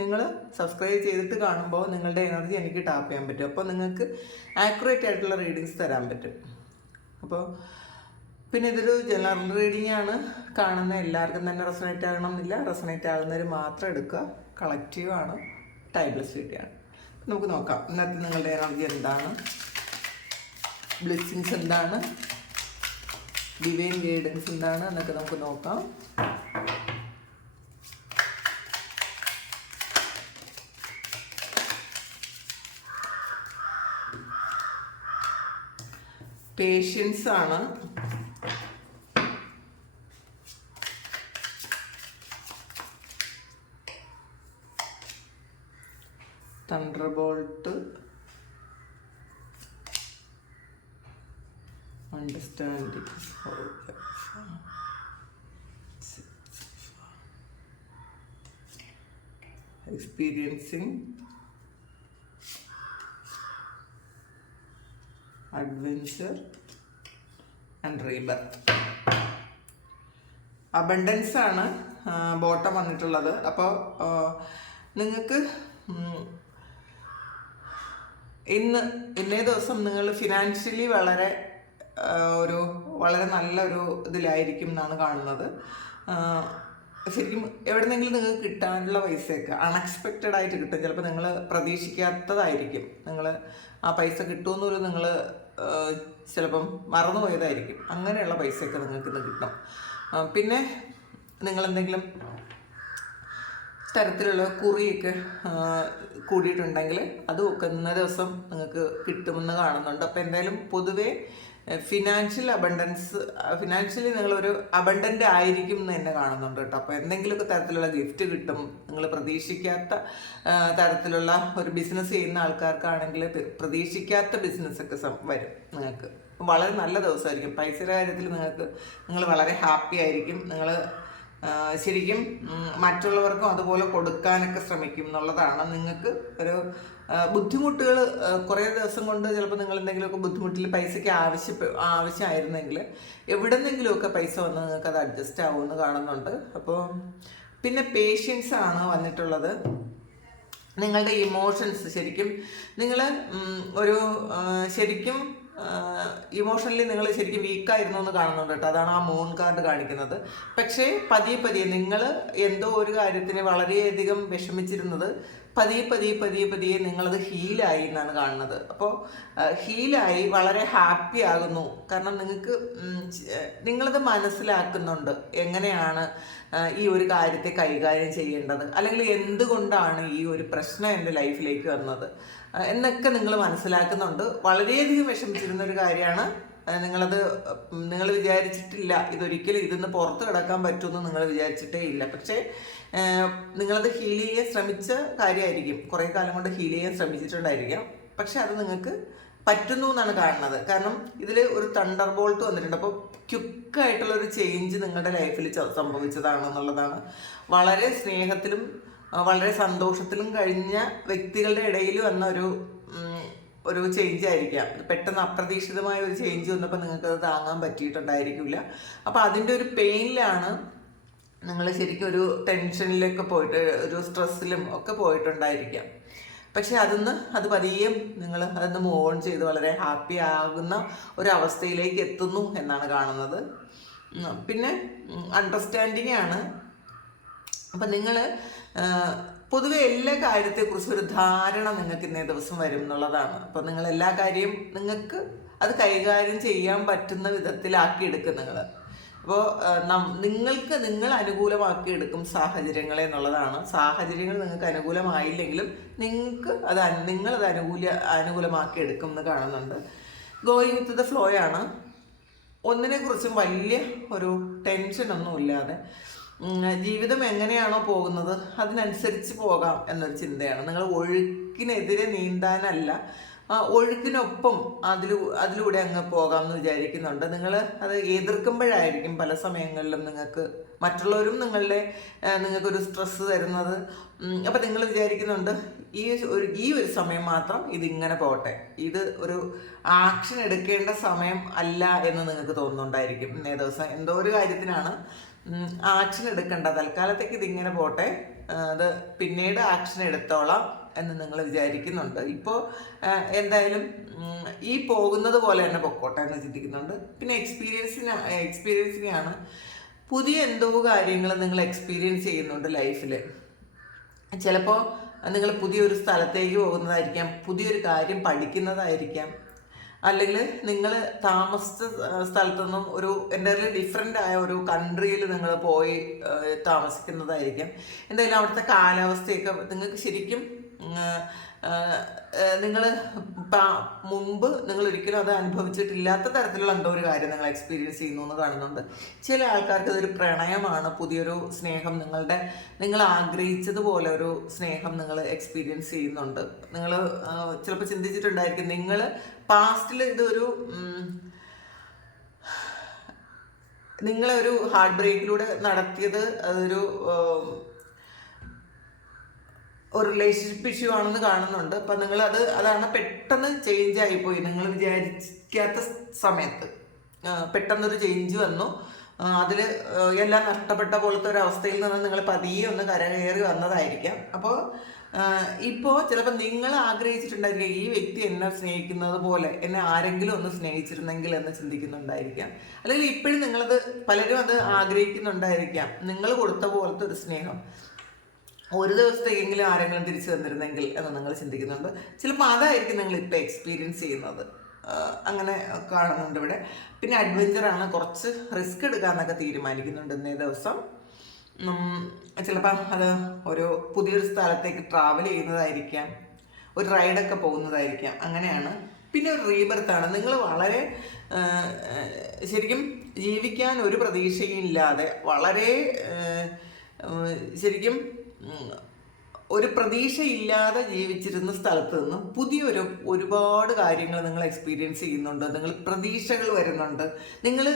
നിങ്ങൾ സബ്സ്ക്രൈബ് ചെയ്തിട്ട് കാണുമ്പോൾ നിങ്ങളുടെ എനർജി എനിക്ക് ടാപ്പ് ചെയ്യാൻ പറ്റും. അപ്പോൾ നിങ്ങൾക്ക് ആക്യുറേറ്റ് ആയിട്ടുള്ള റീഡിങ്സ് തരാൻ പറ്റും. അപ്പോൾ പിന്നെ ഇതൊരു ജനറൽ റീഡിംഗ് ആണ്. കാണുന്ന എല്ലാവർക്കും തന്നെ റെസണേറ്റ് ആകണം എന്നില്ല റെസണേറ്റ് ആകുന്നവർ മാത്രം എടുക്കുക. കളക്റ്റീവ് ആണ്. ടൈബ്ലെസ് റീഡിംഗ് ആണ്. നമുക്ക് നോക്കാം. ഇന്നത്തെ നിങ്ങളുടെ എനർജി എന്താണ്? ബ്ലെസ്സിങ്സ് എന്താണ്? ഡിവൈൻ ഗൈഡൻസ് എന്താണ് എന്നൊക്കെ നമുക്ക് നോക്കാം. പേഷ്യൻസ് ആണ്. Thunderbolt understanding experiencing adventure and rebirth abundance ആണ് ബോട്ടം വന്നിട്ടുള്ളത്. അപ്പോൾ നിങ്ങൾക്ക് ഇന്ന് ഇന്നേ ദിവസം നിങ്ങൾ ഫിനാൻഷ്യലി വളരെ ഒരു വളരെ നല്ലൊരു ഇതിലായിരിക്കും എന്നാണ് കാണുന്നത്. ശരിക്കും എവിടെന്നെങ്കിലും നിങ്ങൾക്ക് കിട്ടാനുള്ള പൈസയൊക്കെ അൺഎക്സ്പെക്റ്റഡ് ആയിട്ട് കിട്ടും. ചിലപ്പോൾ നിങ്ങൾ പ്രതീക്ഷിക്കാത്തതായിരിക്കും. നിങ്ങൾ ആ പൈസ കിട്ടുമെന്ന് പോലും നിങ്ങൾ ചിലപ്പം മറന്നുപോയതായിരിക്കും. അങ്ങനെയുള്ള പൈസയൊക്കെ നിങ്ങൾക്ക് ഇന്ന് കിട്ടും. പിന്നെ പിന്നെ നിങ്ങളെന്തെങ്കിലും തരത്തിലുള്ള കുറിയൊക്കെ കൂടിയിട്ടുണ്ടെങ്കിൽ അതും ഒക്കെ ഇന്ന ദിവസം നിങ്ങൾക്ക് കിട്ടുമെന്ന് കാണുന്നുണ്ട്. അപ്പോൾ എന്തായാലും പൊതുവേ ഫിനാൻഷ്യൽ അബണ്ടൻസ് ഫിനാൻഷ്യലി നിങ്ങളൊരു അബണ്ടന്റ് ആയിരിക്കും എന്ന് തന്നെ കാണുന്നുണ്ട് കേട്ടോ. അപ്പോൾ എന്തെങ്കിലുമൊക്കെ തരത്തിലുള്ള ഗിഫ്റ്റ് കിട്ടും. നിങ്ങൾ പ്രതീക്ഷിക്കാത്ത തരത്തിലുള്ള ഒരു ബിസിനസ് ചെയ്യുന്ന ആൾക്കാർക്കാണെങ്കിൽ പ്ര- പ്രതീക്ഷിക്കാത്ത ബിസിനസ്സൊക്കെ വരും നിങ്ങൾക്ക്. വളരെ നല്ല ദിവസമായിരിക്കും. പൈസയുടെ കാര്യത്തിൽ നിങ്ങൾക്ക് നിങ്ങൾ വളരെ ഹാപ്പി ആയിരിക്കും. നിങ്ങൾ ശരിക്കും മറ്റുള്ളവർക്കും അതുപോലെ കൊടുക്കാനൊക്കെ ശ്രമിക്കും എന്നുള്ളതാണ്. നിങ്ങൾക്ക് ഒരു ബുദ്ധിമുട്ടുകൾ കുറേ ദിവസം കൊണ്ട് ചിലപ്പോൾ നിങ്ങൾ എന്തെങ്കിലുമൊക്കെ ബുദ്ധിമുട്ടിൽ പൈസയ്ക്ക് ആവശ്യ ആവശ്യമായിരുന്നെങ്കിൽ എവിടെ നിന്നെങ്കിലുമൊക്കെ പൈസ വന്ന് നിങ്ങൾക്ക് അത് അഡ്ജസ്റ്റ് ആവുമെന്ന് കാണുന്നുണ്ട്. അപ്പോൾ പിന്നെ പേഷ്യൻസ് ആണ് വന്നിട്ടുള്ളത്. നിങ്ങളുടെ ഇമോഷൻസ് ശരിക്കും നിങ്ങൾ ഒരു ശരിക്കും ഇമോഷണലി നിങ്ങൾ ശരിക്കും വീക്കായിരുന്നു എന്ന് കാണുന്നുണ്ട് കേട്ടോ. അതാണ് ആ മൂൺ കാർഡ് കാണിക്കുന്നത്. പക്ഷേ പതിയെ പതിയെ നിങ്ങൾ എന്തോ ഒരു കാര്യത്തിന് വളരെയധികം വിഷമിച്ചിരുന്നത് പതിയെ പതിയെ പതിയെ പതിയെ നിങ്ങളത് ഹീലായി എന്നാണ് കാണുന്നത്. അപ്പോൾ ഹീലായി വളരെ ഹാപ്പി ആകുന്നു. കാരണം നിങ്ങൾക്ക് നിങ്ങളത് മനസ്സിലാക്കുന്നുണ്ട് എങ്ങനെയാണ് ഈ ഒരു കാര്യത്തെ കൈകാര്യം ചെയ്യേണ്ടത്. അല്ലെങ്കിൽ എന്തുകൊണ്ടാണ് ഈ ഒരു പ്രശ്നം എന്റെ ലൈഫിലേക്ക് വന്നത്? എന്നൊക്കെ നിങ്ങൾ മനസ്സിലാക്കുന്നുണ്ട്. വളരെയധികം വിഷമിച്ചിരുന്ന ഒരു കാര്യമാണ്. നിങ്ങളത് നിങ്ങൾ വിചാരിച്ചിട്ടില്ല. ഇതൊരിക്കലും ഇതിന്ന് പുറത്ത് കിടക്കാൻ പറ്റുമെന്ന് നിങ്ങൾ വിചാരിച്ചിട്ടേ ഇല്ല. പക്ഷേ നിങ്ങളത് ഹീൽ ചെയ്യാൻ ശ്രമിച്ച കാര്യമായിരിക്കും. കുറേ കാലം കൊണ്ട് ഹീൽ ചെയ്യാൻ ശ്രമിച്ചിട്ടുണ്ടായിരിക്കാം. പക്ഷെ അത് നിങ്ങൾക്ക് പറ്റുന്നു എന്നാണ് കാണുന്നത്. കാരണം ഇതിൽ ഒരു തണ്ടർ ബോൾട്ട് വന്നിട്ടുണ്ട്. അപ്പോൾ ക്യുക്കായിട്ടുള്ള ഒരു ചേഞ്ച് നിങ്ങളുടെ ലൈഫിൽ സംഭവിച്ചതാണെന്നുള്ളതാണ്. വളരെ സ്നേഹത്തിലും വളരെ സന്തോഷത്തിലും കഴിഞ്ഞ വ്യക്തികളുടെ ഇടയിൽ വന്ന ഒരു ഒരു ചേഞ്ച് ആയിരിക്കാം. പെട്ടെന്ന് അപ്രതീക്ഷിതമായ ഒരു ചേഞ്ച് വന്നപ്പോൾ നിങ്ങൾക്ക് അത് താങ്ങാൻ പറ്റിയിട്ടുണ്ടായിരിക്കില്ല. അപ്പോൾ അതിന്റെ ഒരു പെയിനിലാണ് നിങ്ങൾ ശരിക്കും ഒരു ടെൻഷനിലൊക്കെ പോയിട്ട് ഒരു സ്ട്രെസ്സിലും ഒക്കെ പോയിട്ടുണ്ടായിരിക്കാം. പക്ഷെ അതിന്ന് അത് പതിയെ നിങ്ങൾ അതിന്ന് മൂവ് ഓൺ ചെയ്ത് വളരെ ഹാപ്പി ആകുന്ന ഒരവസ്ഥയിലേക്ക് എത്തുന്നു എന്നാണ് കാണുന്നത്. പിന്നെ അണ്ടർസ്റ്റാൻഡിങ് ആണ് അപ്പം നിങ്ങൾ പൊതുവെ എല്ലാ കാര്യത്തെക്കുറിച്ചും ഒരു ധാരണ നിങ്ങൾക്ക് ഇന്നേ ദിവസം വരും എന്നുള്ളതാണ്. അപ്പം നിങ്ങൾ എല്ലാ കാര്യവും നിങ്ങൾക്ക് അത് കൈകാര്യം ചെയ്യാൻ പറ്റുന്ന വിധത്തിലാക്കി എടുക്കും നിങ്ങൾ അപ്പോൾ നിങ്ങൾക്ക് നിങ്ങൾ അനുകൂലമാക്കി എടുക്കും സാഹചര്യങ്ങളെ എന്നുള്ളതാണ്. സാഹചര്യങ്ങൾ നിങ്ങൾക്ക് അനുകൂലമായില്ലെങ്കിലും നിങ്ങൾക്ക് അത് നിങ്ങളത് അനുകൂല അനുകൂലമാക്കി എടുക്കും എന്ന് കാണുന്നുണ്ട്. ഗോയിങ് വിത്ത് ദ ഫ്ലോ ആണ്. ഒന്നിനെ കുറിച്ചും വലിയ ഒരു ടെൻഷനൊന്നും ഇല്ലാതെ ജീവിതം എങ്ങനെയാണോ പോകുന്നത് അതിനനുസരിച്ച് പോകാം എന്നൊരു ചിന്തയാണ്. നിങ്ങൾ ഒഴുക്കിനെതിരെ നീന്താനല്ല ഒഴുക്കിനൊപ്പം അതിൽ അതിലൂടെ അങ്ങ് പോകാം എന്ന് വിചാരിക്കുന്നുണ്ട്. നിങ്ങൾ അത് എതിർക്കുമ്പോഴായിരിക്കും പല സമയങ്ങളിലും നിങ്ങൾക്ക് മറ്റുള്ളവരും നിങ്ങളുടെ നിങ്ങൾക്കൊരു സ്ട്രെസ്സ് തരുന്നത്. അപ്പം നിങ്ങൾ വിചാരിക്കുന്നുണ്ട് ഈ ഒരു ഈ ഒരു സമയം മാത്രം ഇതിങ്ങനെ പോട്ടെ ഇത് ഒരു ആക്ഷൻ എടുക്കേണ്ട സമയം അല്ല എന്ന് നിങ്ങൾക്ക് തോന്നുന്നുണ്ടായിരിക്കും. ഇന്നേ ദിവസം എന്തോ ഒരു കാര്യത്തിനാണ് ആക്ഷൻ എടുക്കേണ്ട. തൽക്കാലത്തേക്ക് ഇതിങ്ങനെ പോട്ടെ ആ, അത് പിന്നീട് ആക്ഷൻ എടുത്തോളാം എന്ന് നിങ്ങൾ വിചാരിക്കുന്നുണ്ട്. ഇപ്പോൾ എന്തായാലും ഈ പോകുന്നത് പോലെ തന്നെ പൊക്കോട്ടെ എന്ന് ചിന്തിക്കുന്നുണ്ട്. പിന്നെ എക്സ്പീരിയൻസിന് എക്സ്പീരിയൻസിനെയാണ് പുതിയ എന്തോ കാര്യങ്ങൾ നിങ്ങൾ എക്സ്പീരിയൻസ് ചെയ്യുന്നുണ്ട് ലൈഫിൽ ചിലപ്പോൾ നിങ്ങൾ പുതിയൊരു സ്ഥലത്തേക്ക് പോകുന്നതായിരിക്കാം പുതിയൊരു കാര്യം പഠിക്കുന്നതായിരിക്കാം. അല്ലെങ്കിൽ നിങ്ങൾ താമസിച്ച സ്ഥലത്തു നിന്നും ഒരു എന്റയർലി ഡിഫറെന്റ് ആയ ഒരു കൺട്രിയിൽ നിങ്ങൾ പോയി താമസിക്കുന്നതായിരിക്കാം. എന്തായാലും അവിടുത്തെ കാലാവസ്ഥയൊക്കെ നിങ്ങൾക്ക് ശരിക്കും നിങ്ങൾ മുമ്പ് നിങ്ങൾ ഒരിക്കലും അത് അനുഭവിച്ചിട്ടില്ലാത്ത തരത്തിലുള്ള എന്തോ ഒരു കാര്യം നിങ്ങൾ എക്സ്പീരിയൻസ് ചെയ്യുന്നു എന്ന് കാണുന്നുണ്ട്. ചില ആൾക്കാർക്ക് ഇതൊരു പ്രണയമാണ് പുതിയൊരു സ്നേഹം നിങ്ങളുടെ നിങ്ങൾ ആഗ്രഹിച്ചതുപോലെ ഒരു സ്നേഹം നിങ്ങൾ എക്സ്പീരിയൻസ് ചെയ്യുന്നുണ്ട്. നിങ്ങൾ ചിലപ്പോൾ ചിന്തിച്ചിട്ടുണ്ടായിരിക്കും നിങ്ങൾ പാസ്റ്റിൽ ഇതൊരു നിങ്ങളൊരു ഹാർട്ട് ബ്രേക്കിലൂടെ നടത്തിയത് അതൊരു ഒരു റിലേഷൻഷിപ്പ് ഇഷ്യൂ ആണെന്ന് കാണുന്നുണ്ട്. അപ്പം നിങ്ങൾ അത് അതാണ് പെട്ടെന്ന് ചേഞ്ച് ആയിപ്പോയി. നിങ്ങൾ വിചാരിക്കാത്ത സമയത്ത്. പെട്ടെന്നൊരു ചേഞ്ച് വന്നു. അതിൽ എല്ലാം നഷ്ടപ്പെട്ട പോലത്തെ ഒരു അവസ്ഥയിൽ നിന്ന് നിങ്ങൾ പതിയെ ഒന്ന് കരകയറി വന്നതായിരിക്കാം. അപ്പോൾ ഇപ്പോൾ ചിലപ്പോൾ നിങ്ങൾ ആഗ്രഹിച്ചിട്ടുണ്ടായിരിക്കും ഈ വ്യക്തി എന്നെ സ്നേഹിക്കുന്നത് പോലെ എന്നെ ആരെങ്കിലും ഒന്ന് സ്നേഹിച്ചിരുന്നെങ്കിൽ എന്ന് ചിന്തിക്കുന്നുണ്ടായിരിക്കാം. അല്ലെങ്കിൽ ഇപ്പോഴും നിങ്ങളത് പലരും അത് ആഗ്രഹിക്കുന്നുണ്ടായിരിക്കാം. നിങ്ങൾ കൊടുത്ത പോലത്തെ ഒരു സ്നേഹം. ഒരു ദിവസത്തേക്കെങ്കിലും ആരെങ്കിലും തിരിച്ചു തന്നിരുന്നെങ്കിൽ എന്ന് നിങ്ങൾ ചിന്തിക്കുന്നുണ്ട്. ചിലപ്പോൾ അതായിരിക്കും നിങ്ങൾ ഇപ്പോൾ എക്സ്പീരിയൻസ് ചെയ്യുന്നത്. അങ്ങനെ കാണുന്നുണ്ട് ഇവിടെ. പിന്നെ അഡ്വഞ്ചറാണ് കുറച്ച് റിസ്ക് എടുക്കാമെന്നൊക്കെ തീരുമാനിക്കുന്നുണ്ട് ഇന്നേ ദിവസം. ചിലപ്പോൾ അത് ഒരു പുതിയൊരു സ്ഥലത്തേക്ക് ട്രാവൽ ചെയ്യുന്നതായിരിക്കാം. ഒരു റൈഡൊക്കെ പോകുന്നതായിരിക്കാം. അങ്ങനെയാണ്. പിന്നെ ഒരു റീബർത്താണ് നിങ്ങൾ വളരെ ശരിക്കും ജീവിക്കാൻ ഒരു പ്രതീക്ഷയും ഇല്ലാതെ വളരെ ശരിക്കും ഒരു പ്രതീക്ഷയില്ലാതെ ജീവിച്ചിരുന്ന സ്ഥലത്ത് നിന്നും പുതിയൊരു ഒരുപാട് കാര്യങ്ങൾ നിങ്ങൾ എക്സ്പീരിയൻസ് ചെയ്യുന്നുണ്ട്. നിങ്ങൾ പ്രതീക്ഷകൾ വരുന്നുണ്ട്. നിങ്ങൾ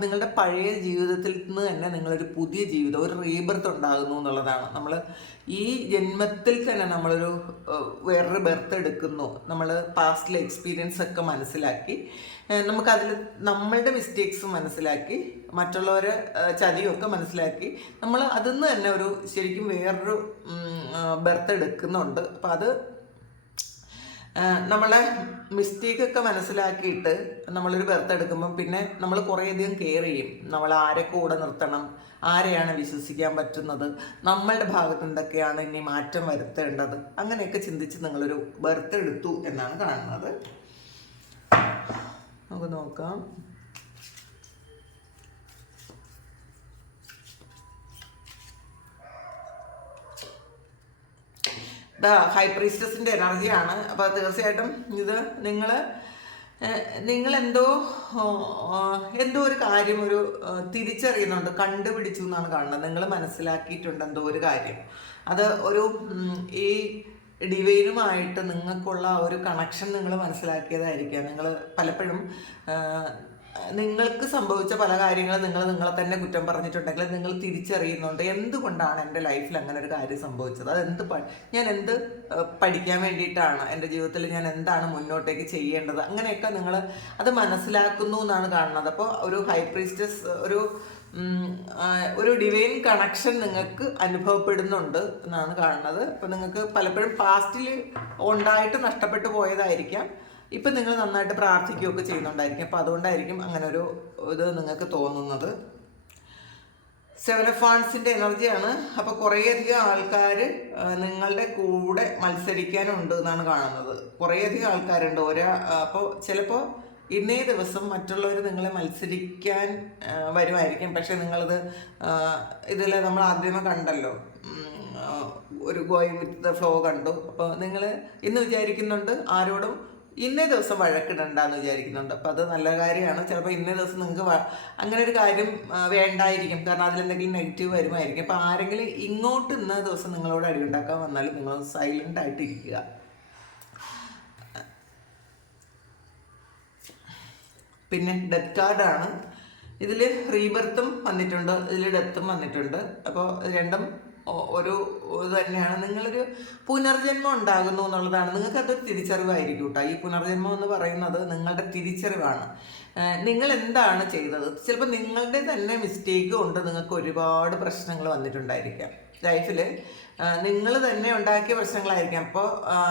നിങ്ങളുടെ പഴയ ജീവിതത്തിൽ നിന്ന് തന്നെ നിങ്ങളൊരു പുതിയ ജീവിതം ഒരു റീബർത്ത് ഉണ്ടാകുന്നു എന്നുള്ളതാണ്. നമ്മൾ ഈ ജന്മത്തിൽ തന്നെ നമ്മളൊരു വേറൊരു ബർത്ത് എടുക്കുന്നു. നമ്മൾ പാസ്റ്റിലെ എക്സ്പീരിയൻസ് ഒക്കെ മനസ്സിലാക്കി. നമുക്കതിൽ നമ്മളുടെ മിസ്റ്റേക്സ് മനസ്സിലാക്കി മറ്റുള്ളവരെ ചതിയൊക്കെ മനസ്സിലാക്കി നമ്മൾ അതിൽ നിന്ന് തന്നെ ഒരു ശരിക്കും വേറൊരു ബർത്ത് എടുക്കുന്നുണ്ട്. അപ്പം അത് നമ്മളെ മിസ്റ്റേക്കൊക്കെ മനസ്സിലാക്കിയിട്ട് നമ്മളൊരു ബർത്ത് എടുക്കുമ്പം പിന്നെ നമ്മൾ കുറേയധികം കെയർ ചെയ്യും. നമ്മൾ ആരെ കൂടെ നിർത്തണം ആരെയാണ് വിശ്വസിക്കാൻ പറ്റുന്നത് നമ്മളുടെ ഭാഗത്ത് എന്തൊക്കെയാണ് ഇനി മാറ്റം വരുത്തേണ്ടത്? അങ്ങനെയൊക്കെ ചിന്തിച്ച് നിങ്ങളൊരു ബർത്ത് എടുത്തു എന്നാണ് കാണുന്നത്. നമുക്ക് നോക്കാം. ദ ഹൈ എനർജിയാണ്. അപ്പോൾ തീർച്ചയായിട്ടും ഇത് നിങ്ങൾ നിങ്ങൾ എന്തോ എന്തോ ഒരു കാര്യം ഒരു തിരിച്ചറിയുന്നുണ്ട്. കണ്ടുപിടിച്ചു എന്നാണ് കാണുന്നത്. നിങ്ങൾ മനസ്സിലാക്കിയിട്ടുണ്ട് എന്തോ ഒരു കാര്യം. അത് ഒരു ഈ ഡിവൈനുമായിട്ട് നിങ്ങൾക്കുള്ള ആ ഒരു കണക്ഷൻ നിങ്ങൾ മനസ്സിലാക്കിയതായിരിക്കാം. നിങ്ങൾ പലപ്പോഴും നിങ്ങൾക്ക് സംഭവിച്ച പല കാര്യങ്ങളും നിങ്ങൾ നിങ്ങളെ തന്നെ കുറ്റം പറഞ്ഞിട്ടുണ്ടെങ്കിൽ നിങ്ങൾ തിരിച്ചറിയുന്നുണ്ട്. എന്തുകൊണ്ടാണ് എന്റെ ലൈഫിൽ അങ്ങനെ ഒരു കാര്യം സംഭവിച്ചത്? അതെന്ത് ഞാൻ എന്ത് പഠിക്കാൻ വേണ്ടിയിട്ടാണ്? എന്റെ ജീവിതത്തിൽ ഞാൻ എന്താണ് മുന്നോട്ടേക്ക് ചെയ്യേണ്ടത്? അങ്ങനെയൊക്കെ നിങ്ങൾ അത് മനസ്സിലാക്കുന്നു എന്നാണ് കാണുന്നത്. അപ്പോൾ ഒരു ഹൈ പ്രീസ്റ്റസ് ഒരു ഒരു ഡിവൈൻ കണക്ഷൻ നിങ്ങൾക്ക് അനുഭവപ്പെടുന്നുണ്ട് എന്നാണ് കാണുന്നത്. അപ്പോൾ നിങ്ങൾക്ക് പലപ്പോഴും പാസ്റ്റിൽ ഉണ്ടായിട്ട് നഷ്ടപ്പെട്ടു പോയതായിരിക്കാം. ഇപ്പം നിങ്ങൾ നന്നായിട്ട് പ്രാർത്ഥിക്കുകയൊക്കെ ചെയ്യുന്നുണ്ടായിരിക്കും. അപ്പോൾ അതുകൊണ്ടായിരിക്കും അങ്ങനെ ഒരു ഇത് നിങ്ങൾക്ക് തോന്നുന്നത്. സെവൻ ഓഫ് ഫാൻസിന്റെ എനർജിയാണ്. അപ്പോൾ കുറേയധികം ആൾക്കാർ നിങ്ങളുടെ കൂടെ മത്സരിക്കാനുണ്ട് എന്നാണ് കാണുന്നത്. കുറേയധികം ആൾക്കാരുണ്ട്. ഒരാ അപ്പോൾ ചിലപ്പോൾ ഇന്നേ ദിവസം മറ്റുള്ളവർ നിങ്ങളെ മത്സരിക്കാൻ വരുമായിരിക്കും. പക്ഷേ നിങ്ങളത് ഇതിൽ നമ്മൾ ആദ്യമേ കണ്ടല്ലോ. ഒരു ഗോയിങ് വിത്ത് ദ ഫ്ലോ കണ്ടു. അപ്പോൾ നിങ്ങൾ ഇന്ന് വിചാരിക്കുന്നുണ്ട് ആരോടും ഇന്നേ ദിവസം വഴക്കിടണ്ടെന്ന് വിചാരിക്കുന്നുണ്ട്. അപ്പോൾ അത് നല്ല കാര്യമാണ്. ചിലപ്പോൾ ഇന്നേ ദിവസം നിങ്ങൾക്ക് അങ്ങനെ ഒരു കാര്യം വേണ്ടായിരിക്കും. കാരണം അതിലെന്തെങ്കിലും നെഗറ്റീവ് വരുമായിരിക്കും. അപ്പോൾ ആരെങ്കിലും ഇങ്ങോട്ട് ഇന്ന ദിവസം നിങ്ങളോട് അടി ഉണ്ടാക്കാൻ വന്നാലും നിങ്ങൾ സൈലന്റ് ആയിട്ടിരിക്കുക. പിന്നെ ഡെത്ത് കാർഡാണ്. ഇതിൽ റീബർത്തും വന്നിട്ടുണ്ട്. ഇതിൽ ഡെത്തും വന്നിട്ടുണ്ട്. അപ്പോൾ രണ്ടും ഒരു തന്നെയാണ്. നിങ്ങളൊരു പുനർജന്മം ഉണ്ടാകുന്നു എന്നുള്ളതാണ്. നിങ്ങൾക്ക് അതൊരു തിരിച്ചറിവായിരിക്കും കേട്ടോ ഈ പുനർജന്മം എന്ന് പറയുന്നത് നിങ്ങളുടെ തിരിച്ചറിവാണ്. നിങ്ങൾ എന്താണ് ചെയ്തത്? ചിലപ്പോൾ നിങ്ങളുടെ തന്നെ മിസ്റ്റേക്ക് കൊണ്ട് നിങ്ങൾക്ക് ഒരുപാട് പ്രശ്നങ്ങൾ വന്നിട്ടുണ്ടായിരിക്കാം. ലൈഫിൽ നിങ്ങൾ തന്നെ ഉണ്ടാക്കിയ പ്രശ്നങ്ങളായിരിക്കാം. അപ്പോൾ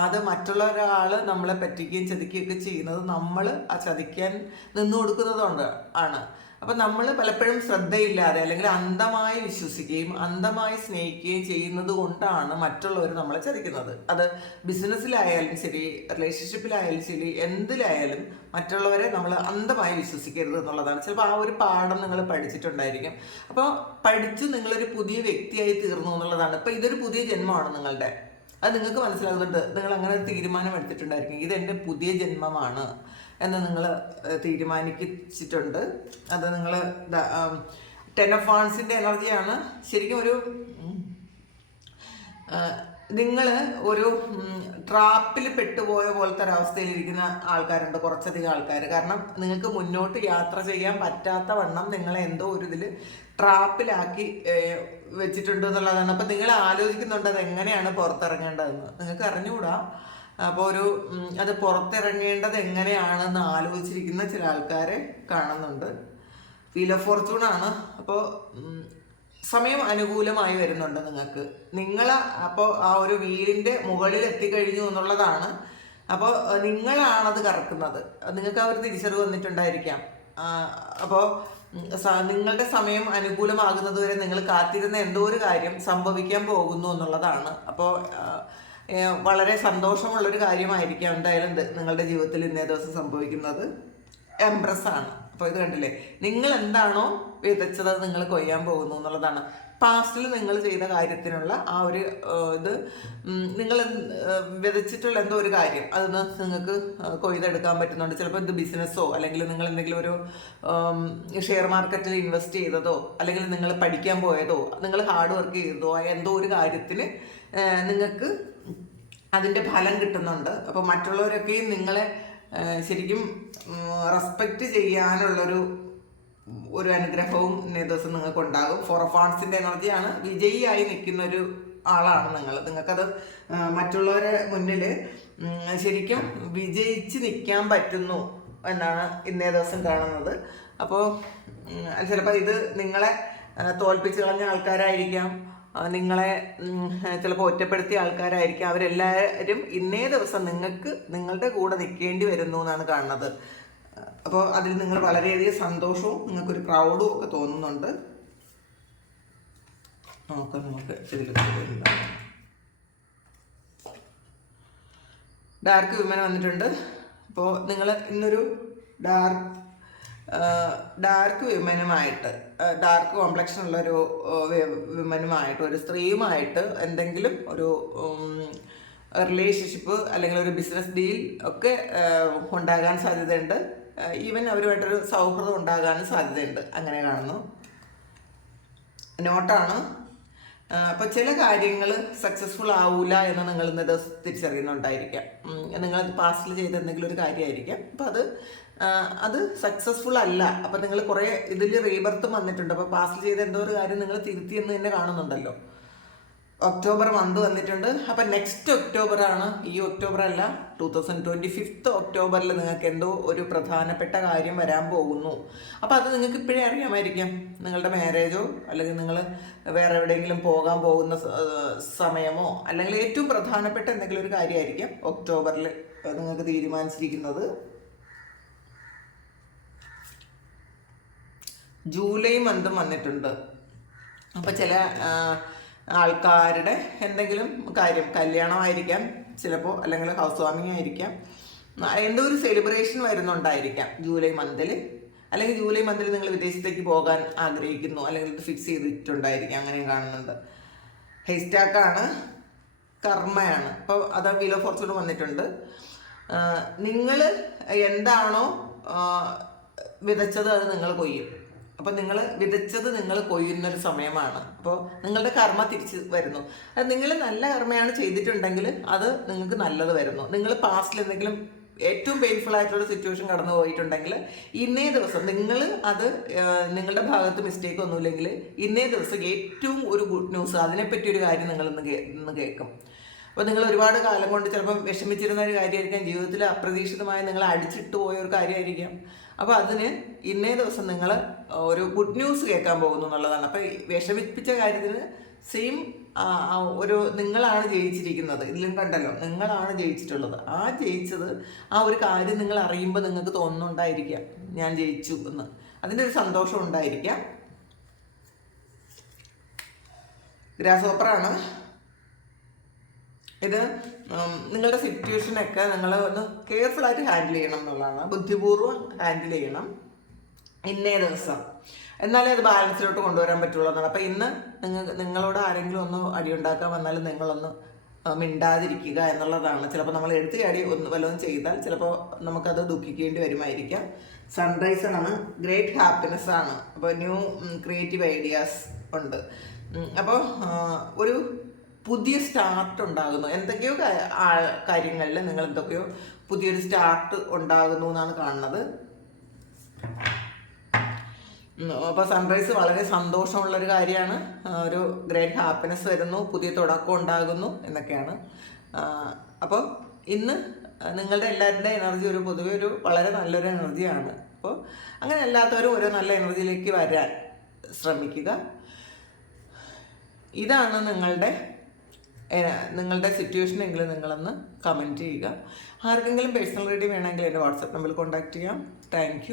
അത് മറ്റുള്ള ഒരാൾ നമ്മളെ പറ്റിക്കുകയും ചതിക്കുകയൊക്കെ ചെയ്യുന്നത് നമ്മൾ ആ ചതിക്കാൻ നിന്നു കൊടുക്കുന്നതുകൊണ്ട് ആണ്. അപ്പം നമ്മൾ പലപ്പോഴും ശ്രദ്ധയില്ലാതെ അല്ലെങ്കിൽ അന്ധമായി വിശ്വസിക്കുകയും അന്ധമായി സ്നേഹിക്കുകയും ചെയ്യുന്നത് കൊണ്ടാണ് മറ്റുള്ളവർ നമ്മളെ ചതിക്കുന്നത്. അത് ബിസിനസ്സിലായാലും ശരി റിലേഷൻഷിപ്പിലായാലും ശരി എന്തിലായാലും മറ്റുള്ളവരെ നമ്മൾ അന്ധമായി വിശ്വസിക്കരുത് എന്നുള്ളതാണ്. ചിലപ്പോൾ ആ ഒരു പാഠം നിങ്ങൾ പഠിച്ചിട്ടുണ്ടായിരിക്കും. അപ്പോൾ പഠിച്ച് നിങ്ങളൊരു പുതിയ വ്യക്തിയായി തീർന്നു എന്നുള്ളതാണ്. ഇപ്പോൾ ഇതൊരു പുതിയ ജന്മമാണ് നിങ്ങളുടെ. അത് നിങ്ങൾക്ക് മനസ്സിലാകുന്നുണ്ട്. നിങ്ങൾ അങ്ങനെ ഒരു തീരുമാനം എടുത്തിട്ടുണ്ടായിരിക്കും. ഇതെന്റെ പുതിയ ജന്മമാണ്. എന്ന് നിങ്ങൾ തീരുമാനിച്ചിട്ടുണ്ട്. അത് നിങ്ങൾ ടെൻ ഓഫ് ആൺസിന്റെ എനർജിയാണ്. ശരിക്കും ഒരു നിങ്ങൾ ഒരു ട്രാപ്പിൽ പെട്ടുപോയ പോലത്തെ ഒരവസ്ഥയിലിരിക്കുന്ന ആൾക്കാരുണ്ട് കുറച്ചധികം ആൾക്കാർ കാരണം നിങ്ങൾക്ക് മുന്നോട്ട് യാത്ര ചെയ്യാൻ പറ്റാത്ത വണ്ണം നിങ്ങളെ എന്തോ ഒരു ഇതിൽ ട്രാപ്പിലാക്കി വെച്ചിട്ടുണ്ട് എന്നുള്ളതാണ്. അപ്പം നിങ്ങൾ ആലോചിക്കുന്നുണ്ട് അത് എങ്ങനെയാണ് പുറത്തിറങ്ങേണ്ടതെന്ന്. നിങ്ങൾക്ക് അറിഞ്ഞുകൂടാ. അപ്പോൾ ഒരു അത് പുറത്തിറങ്ങേണ്ടത് എങ്ങനെയാണെന്ന് ആലോചിച്ചിരിക്കുന്ന ചില ആൾക്കാരെ കാണുന്നുണ്ട്. വീൽ ഓഫ് ഫോർച്യൂൺ ആണ്. അപ്പോൾ സമയം അനുകൂലമായി വരുന്നുണ്ട് നിങ്ങൾക്ക്. നിങ്ങൾ അപ്പോൾ ആ ഒരു വീലിന്റെ മുകളിൽ എത്തിക്കഴിഞ്ഞു എന്നുള്ളതാണ്. അപ്പോൾ നിങ്ങളാണത് കറക്കുന്നത്. നിങ്ങൾക്ക് ആ ഒരു തിരിച്ചറിവ് വന്നിട്ടുണ്ടായിരിക്കാം. അപ്പോൾ നിങ്ങളുടെ സമയം അനുകൂലമാകുന്നത് വരെ നിങ്ങൾ കാത്തിരുന്ന എന്തോ ഒരു കാര്യം സംഭവിക്കാൻ പോകുന്നു എന്നുള്ളതാണ്. അപ്പോൾ വളരെ സന്തോഷമുള്ളൊരു കാര്യമായിരിക്കാം എന്തായാലും നിങ്ങളുടെ ജീവിതത്തിൽ ഇന്നേ ദിവസം സംഭവിക്കുന്നത്. എംപ്രസ് ആണ്. അപ്പോൾ ഇത് കണ്ടില്ലേ? നിങ്ങൾ എന്താണോ വിതച്ചത് നിങ്ങൾ കൊയ്യാൻ പോകുന്നു എന്നുള്ളതാണ്. പാസ്റ്റിൽ നിങ്ങൾ ചെയ്ത കാര്യത്തിനുള്ള ആ ഒരു ഇത് നിങ്ങൾ വിതച്ചിട്ടുള്ള എന്തോ ഒരു കാര്യം. അതിന് നിങ്ങൾക്ക് കൊയ്തെടുക്കാൻ പറ്റുന്നുണ്ട്. ചിലപ്പോൾ ഇത് ബിസിനസ്സോ അല്ലെങ്കിൽ നിങ്ങൾ എന്തെങ്കിലും ഒരു ഷെയർ മാർക്കറ്റിൽ ഇൻവെസ്റ്റ് ചെയ്തതോ അല്ലെങ്കിൽ നിങ്ങൾ പഠിക്കാൻ പോയതോ നിങ്ങൾ ഹാർഡ് വർക്ക് ചെയ്തതോ എന്തോ ഒരു കാര്യത്തിന് നിങ്ങൾക്ക് അതിന്റെ ഫലം കിട്ടുന്നുണ്ട്. അപ്പോൾ മറ്റുള്ളവരൊക്കെയും നിങ്ങളെ ശരിക്കും റെസ്പെക്റ്റ് ചെയ്യാനുള്ളൊരു ഒരു അനുഗ്രഹവും ഇന്നേ ദിവസം നിങ്ങൾക്ക് ഉണ്ടാകും. ഫോർ ഓഫ് ആർട്സിന്റെ എനർജിയാണ് വിജയിയായി നിൽക്കുന്ന ഒരു ആളാണ് നിങ്ങൾ. നിങ്ങൾക്കത് മറ്റുള്ളവരെ മുന്നിൽ ശരിക്കും വിജയിച്ച് നിൽക്കാൻ പറ്റുന്നു എന്നാണ് ഇന്നേ ദിവസം കാണുന്നത്. അപ്പോൾ ചിലപ്പോൾ ഇത് നിങ്ങളെ തോൽപ്പിച്ച് കളഞ്ഞ ആൾക്കാരായിരിക്കാം. നിങ്ങളെ ചിലപ്പോൾ ഒറ്റപ്പെടുത്തിയ ആൾക്കാരായിരിക്കും. അവരെല്ലാവരും ഇന്നേ ദിവസം നിങ്ങൾക്ക് നിങ്ങളുടെ കൂടെ നിൽക്കേണ്ടി വരുന്നു എന്നാണ് കാണുന്നത്. അപ്പോൾ അതിൽ നിങ്ങൾ വളരെയധികം സന്തോഷവും നിങ്ങൾക്കൊരു പ്രൗഡും ഒക്കെ തോന്നുന്നുണ്ട്. നോക്കാം നമുക്ക് ഇതിൽ ഡാർക്ക് വിമൻ വന്നിട്ടുണ്ട്. അപ്പോൾ നിങ്ങൾ ഇന്നൊരു ഡാർക്ക് ഡാർക്ക് വിമനുമായിട്ട് ഡാർക്ക് കോംപ്ലക്ഷൻ ഉള്ള ഒരു വിമനുമായിട്ട് ഒരു സ്ത്രീയുമായിട്ട് എന്തെങ്കിലും ഒരു റിലേഷൻഷിപ്പ് അല്ലെങ്കിൽ ഒരു ബിസിനസ് ഡീൽ ഒക്കെ ഉണ്ടാകാൻ സാധ്യതയുണ്ട്. ഈവൻ അവരുമായിട്ടൊരു സൗഹൃദം ഉണ്ടാകാനും സാധ്യതയുണ്ട്. അങ്ങനെ കാണുന്നു. നോട്ടാണ് അപ്പോൾ ചില കാര്യങ്ങൾ സക്സസ്ഫുൾ ആവൂല എന്ന് നിങ്ങൾ ഇന്ന് ദിവസം തിരിച്ചറിയുന്നുണ്ടായിരിക്കാം നിങ്ങൾ പാസ്റ്റിൽ ചെയ്ത എന്തെങ്കിലും ഒരു കാര്യമായിരിക്കാം. അപ്പോൾ അത് അത് സക്സസ്ഫുൾ അല്ല. അപ്പോൾ നിങ്ങൾ കുറേ ഇതിൽ റീബർത്തും വന്നിട്ടുണ്ട്. അപ്പോൾ പാസ് ചെയ്ത എന്തോ ഒരു കാര്യം നിങ്ങൾ തിരുത്തിയെന്ന് തന്നെ കാണുന്നുണ്ടല്ലോ. ഒക്ടോബർ മന്ത് വന്നിട്ടുണ്ട്. അപ്പം നെക്സ്റ്റ് ഒക്ടോബർ ആണ്. ഈ ഒക്ടോബർ അല്ല ടു തൗസൻഡ് ട്വന്റി ഫിഫ്ത്ത് ഒക്ടോബറിൽ നിങ്ങൾക്ക് എന്തോ ഒരു പ്രധാനപ്പെട്ട കാര്യം വരാൻ പോകുന്നു. അപ്പോൾ അത് നിങ്ങൾക്ക് ഇപ്പോഴേ അറിയാമായിരിക്കാം. നിങ്ങളുടെ മാരേജോ അല്ലെങ്കിൽ നിങ്ങൾ വേറെ എവിടെയെങ്കിലും പോകാൻ പോകുന്ന സമയമോ അല്ലെങ്കിൽ ഏറ്റവും പ്രധാനപ്പെട്ട എന്തെങ്കിലും ഒരു കാര്യമായിരിക്കാം ഒക്ടോബറിൽ നിങ്ങൾക്ക് തീരുമാനിച്ചിരിക്കുന്നത്. ജൂലൈ മന്തും വന്നിട്ടുണ്ട്. അപ്പോൾ ചില ആൾക്കാരുടെ എന്തെങ്കിലും കാര്യം കല്യാണമായിരിക്കാം ചിലപ്പോൾ അല്ലെങ്കിൽ ഹൗസ് വാമിങ് ആയിരിക്കാം. എന്തോ ഒരു സെലിബ്രേഷൻ വരുന്നുണ്ടായിരിക്കാം ജൂലൈ മന്തിൽ അല്ലെങ്കിൽ ജൂലൈ മന്തിൽ നിങ്ങൾ വിദേശത്തേക്ക് പോകാൻ ആഗ്രഹിക്കുന്നു അല്ലെങ്കിൽ ഇത് ഫിക്സ് ചെയ്തിട്ടുണ്ടായിരിക്കാം അങ്ങനെ കാണുന്നുണ്ട്. ഹെയ്സ്റ്റാക്കാണ് കർമ്മയാണ്. അപ്പോൾ അത് വീൽ ഓഫ് ഫോർച്യൂൺ വന്നിട്ടുണ്ട്. നിങ്ങൾ എന്താണോ വിതച്ചത് അത് നിങ്ങൾ കൊയ്യും. അപ്പോൾ നിങ്ങൾ വിതച്ചത് നിങ്ങൾ കൊയ്യുന്നൊരു സമയമാണ്. അപ്പോൾ നിങ്ങളുടെ കർമ്മ തിരിച്ച് വരുന്നു. അത് നിങ്ങൾ നല്ല കർമ്മയാണ് ചെയ്തിട്ടുണ്ടെങ്കിൽ അത് നിങ്ങൾക്ക് നല്ലത് വരുന്നു. നിങ്ങൾ പാസ്റ്റിൽ എന്തെങ്കിലും ഏറ്റവും പെയിൻഫുൾ ആയിട്ടുള്ള സിറ്റുവേഷൻ കടന്നു പോയിട്ടുണ്ടെങ്കിൽ ഇന്നേ ദിവസം നിങ്ങൾ അത് നിങ്ങളുടെ ഭാഗത്ത് മിസ്റ്റേക്ക് ഒന്നുമില്ലെങ്കിൽ ഇന്നേ ദിവസം ഏറ്റവും ഒരു ഗുഡ് ന്യൂസ് അതിനെപ്പറ്റി ഒരു കാര്യം നിങ്ങൾ ഇന്ന് ഇന്ന് കേൾക്കും. അപ്പോൾ നിങ്ങൾ ഒരുപാട് കാലം കൊണ്ട് ചിലപ്പം വിഷമിച്ചിരുന്ന ഒരു കാര്യമായിരിക്കാം. ജീവിതത്തിൽ അപ്രതീക്ഷിതമായി നിങ്ങൾ അടിച്ചിട്ട് പോയ ഒരു കാര്യമായിരിക്കാം. അപ്പോൾ അതിന് ഇന്നേ ദിവസം നിങ്ങൾ ഒരു ഗുഡ് ന്യൂസ് കേൾക്കാൻ പോകുന്നു എന്നുള്ളതാണ്. അപ്പം വിഷമിപ്പിച്ച കാര്യത്തിന് സെയിം ഒരു നിങ്ങളാണ് ജയിച്ചിരിക്കുന്നത്. ഇതിലും കണ്ടല്ലോ നിങ്ങളാണ് ജയിച്ചിട്ടുള്ളത്. ആ ജയിച്ചത് ആ ഒരു കാര്യം നിങ്ങൾ അറിയുമ്പോൾ നിങ്ങൾക്ക് തോന്നുന്നുണ്ടായിരിക്കാം ഞാൻ ജയിച്ചു എന്ന്. അതിന്റെ ഒരു സന്തോഷം ഉണ്ടായിരിക്കാം. ഗ്രാസ് ഓപ്പറാണ്. ഇത് നിങ്ങളുടെ സിറ്റുവേഷനൊക്കെ നിങ്ങൾ ഒന്ന് ആയിട്ട് ഹാൻഡിൽ ചെയ്യണം എന്നുള്ളതാണ്. ബുദ്ധിപൂർവം ഹാൻഡിൽ ചെയ്യണം. ഇന്നേ ദിവസം. എന്നാലേ അത് ബാലൻസിലോട്ട് കൊണ്ടുവരാൻ പറ്റുള്ളൂ എന്നാണ് അപ്പം ഇന്ന് നിങ്ങൾ നിങ്ങളോട് ആരെങ്കിലും ഒന്ന് അടിയുണ്ടാക്കാൻ വന്നാലും നിങ്ങളൊന്ന് മിണ്ടാതിരിക്കുക എന്നുള്ളതാണ്. ചിലപ്പോൾ നമ്മൾ എടുത്ത് ചാടി ഒന്ന് വല്ലതും ചെയ്താൽ ചിലപ്പോൾ നമുക്കത് ദുഃഖിക്കേണ്ടി വരുമായിരിക്കാം. സൺറൈസ് ആണ്. ഗ്രേറ്റ് ഹാപ്പിനെസ് ആണ്. അപ്പോൾ ന്യൂ ക്രിയേറ്റീവ് ഐഡിയാസ് ഉണ്ട്. അപ്പോൾ ഒരു പുതിയ സ്റ്റാർട്ട് ഉണ്ടാകുന്നു. എന്തൊക്കെയോ കാര്യങ്ങളിൽ നിങ്ങൾ എന്തൊക്കെയോ പുതിയൊരു സ്റ്റാർട്ട് ഉണ്ടാകുന്നു എന്നാണ് കാണുന്നത്. അപ്പോൾ സൺറൈസ് വളരെ സന്തോഷമുള്ള ഒരു കാര്യമാണ് ഒരു ഗ്രേറ്റ് ഹാപ്പിനെസ് വരുന്നു പുതിയ തുടക്കം ഉണ്ടാകുന്നു എന്നൊക്കെയാണ്. അപ്പോൾ ഇന്ന് നിങ്ങളുടെ എല്ലാവരുടെ എനർജി ഒരു പൊതുവെ ഒരു വളരെ നല്ലൊരു എനർജിയാണ് അപ്പോൾ അങ്ങനെ അല്ലാത്തവരും ഒരു നല്ല എനർജിയിലേക്ക് വരാൻ ശ്രമിക്കുക. ഇതാണ് നിങ്ങളുടെ നിങ്ങളുടെ സിറ്റുവേഷൻ എങ്കിലും നിങ്ങളൊന്ന് കമന്റ് ചെയ്യുക. ആർക്കെങ്കിലും പേഴ്സണൽ റീഡി വേണമെങ്കിൽ എന്റെ വാട്സപ്പ് നമ്പറിൽ കോൺടാക്റ്റ് ചെയ്യാം. താങ്ക്